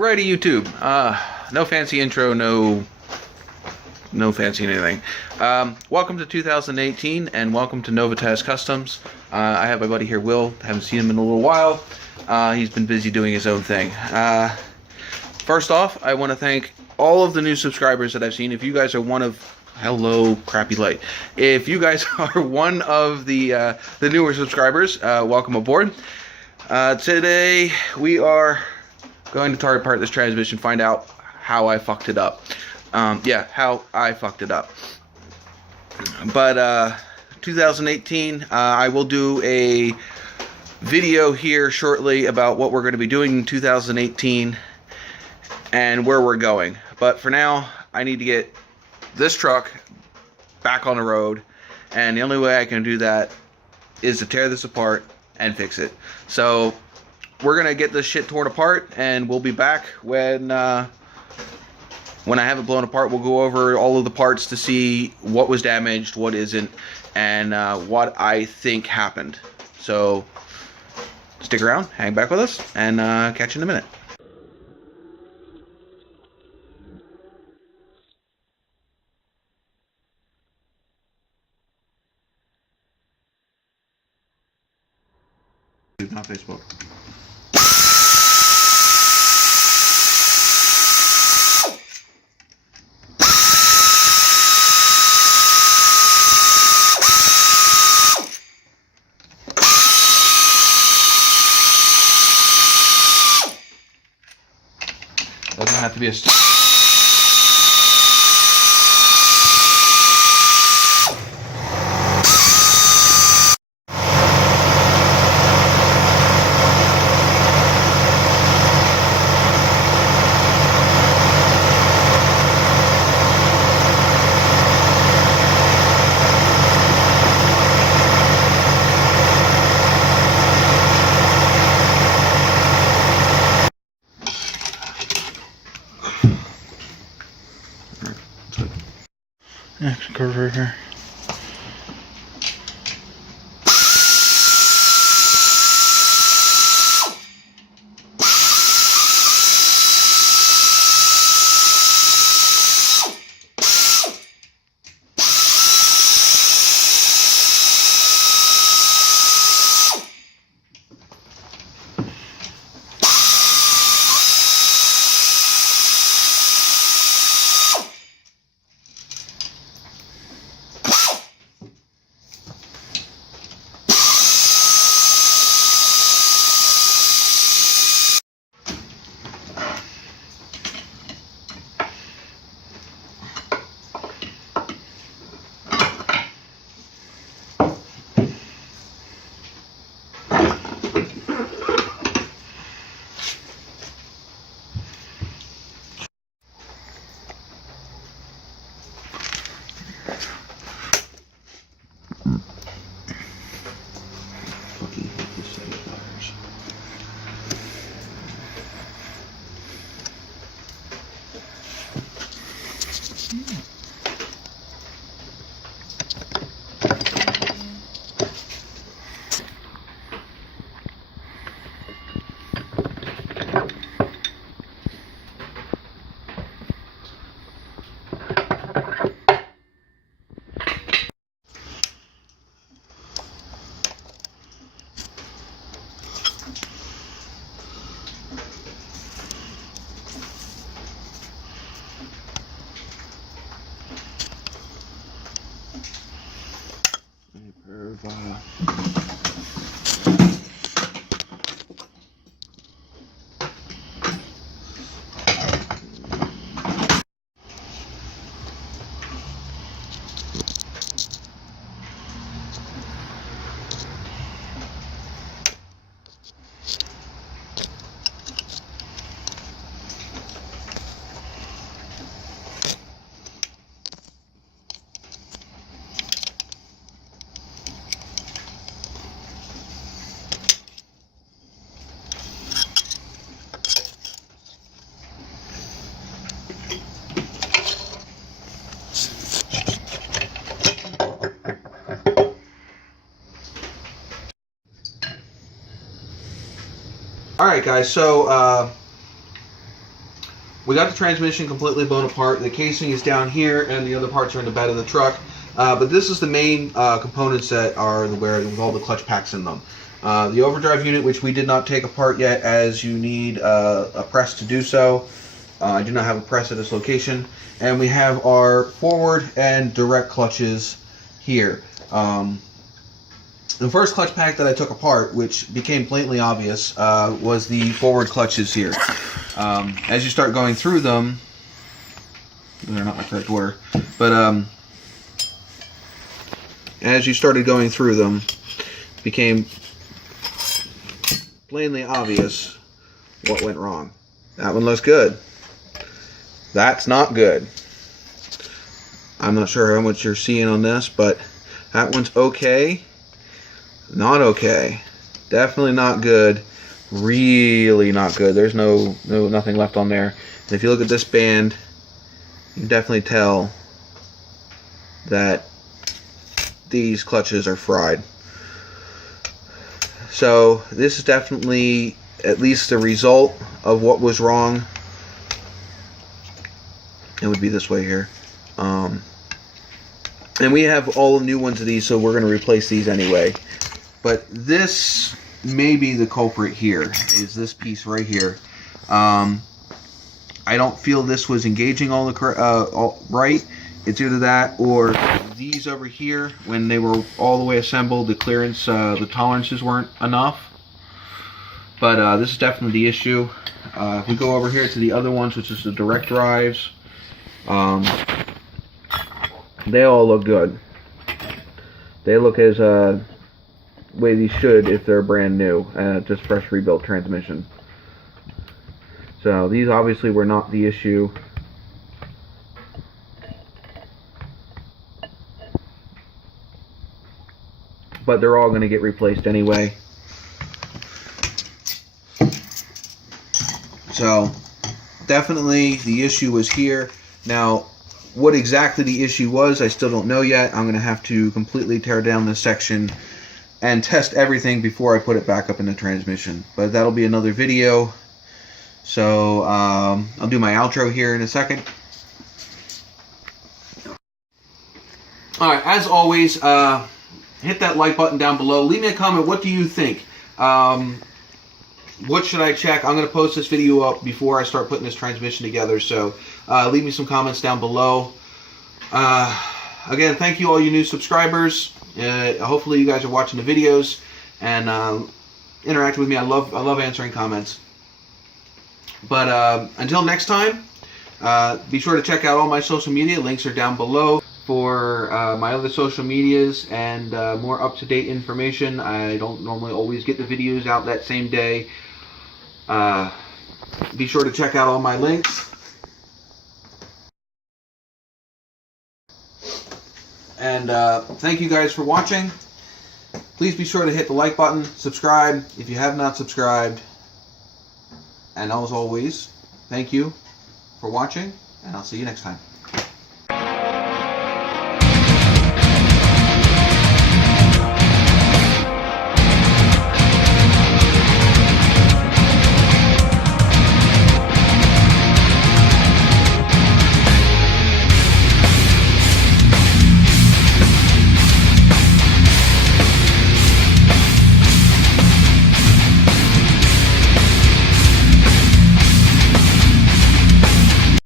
Alrighty, YouTube. No fancy intro, no fancy anything. Welcome to 2018, and welcome to Novatazz Customs. I have my buddy here, Will. Haven't seen him in a little while. He's been busy doing his own thing. First off, I want to thank all of the new subscribers that I've seen. If you guys are one of... Hello, crappy light. If you guys are one of the newer subscribers, welcome aboard. Today, we are going to tear apart this transmission, find out how I fucked it up. How I fucked it up. But 2018, I will do a video here shortly about what we're going to be doing in 2018 and where we're going. But for now, I need to get this truck back on the road, and the only way I can do that is to tear this apart and fix it. So we're gonna get this shit torn apart, and we'll be back when I have it blown apart. We'll go over all of the parts to see what was damaged, what isn't, and what I think happened. So stick around, hang back with us, and catch you in a minute. Not Facebook. Doesn't have to be a... Action curve right here. Alright guys, so we got the transmission completely blown apart. The casing is down here, and the other parts are in the bed of the truck. But this is the main components that are with all the clutch packs in them. The overdrive unit, which we did not take apart yet, as you need a press to do so. I do not have a press at this location. And we have our forward and direct clutches here. The first clutch pack that I took apart, which became blatantly obvious, was the forward clutches here. As you start going through them, they're not my correct order, but as you started going through them, it became plainly obvious what went wrong. That one looks good. That's not good. I'm not sure how much you're seeing on this, but that one's okay. Not okay. Definitely not good. Really not good. There's nothing left on there. And if you look at this band, you can definitely tell that these clutches are fried. So this is definitely at least the result of what was wrong. It would be this way here. And we have all new ones of these, so we're going to replace these anyway. But this may be the culprit here, is this piece right here. I don't feel this was engaging all right. It's either that or these over here, when they were all the way assembled, the clearance, the tolerances weren't enough. But this is definitely the issue. If we go over here to the other ones, which is the direct drives, they all look good. They look as way these should if they're brand new, just fresh rebuilt transmission. So these obviously were not the issue. But they're all going to get replaced anyway. So definitely the issue was here. Now, what exactly the issue was, I still don't know yet. I'm going to have to completely tear down this section and test everything before I put it back up in the transmission. But that'll be another video. So I'll do my outro here in a second. Alright, as always, hit that like button down below. Leave me a comment. What do you think? What should I check? I'm going to post this video up before I start putting this transmission together. So leave me some comments down below. Again, thank you all you new subscribers. Hopefully you guys are watching the videos and interacting with me. I love answering comments. But until next time, be sure to check out all my social media. Links are down below for my other social medias and more up-to-date information. I don't normally always get the videos out that same day. Be sure to check out all my links. And thank you guys for watching. Please be sure to hit the like button, subscribe if you have not subscribed. And as always, thank you for watching, and I'll see you next time.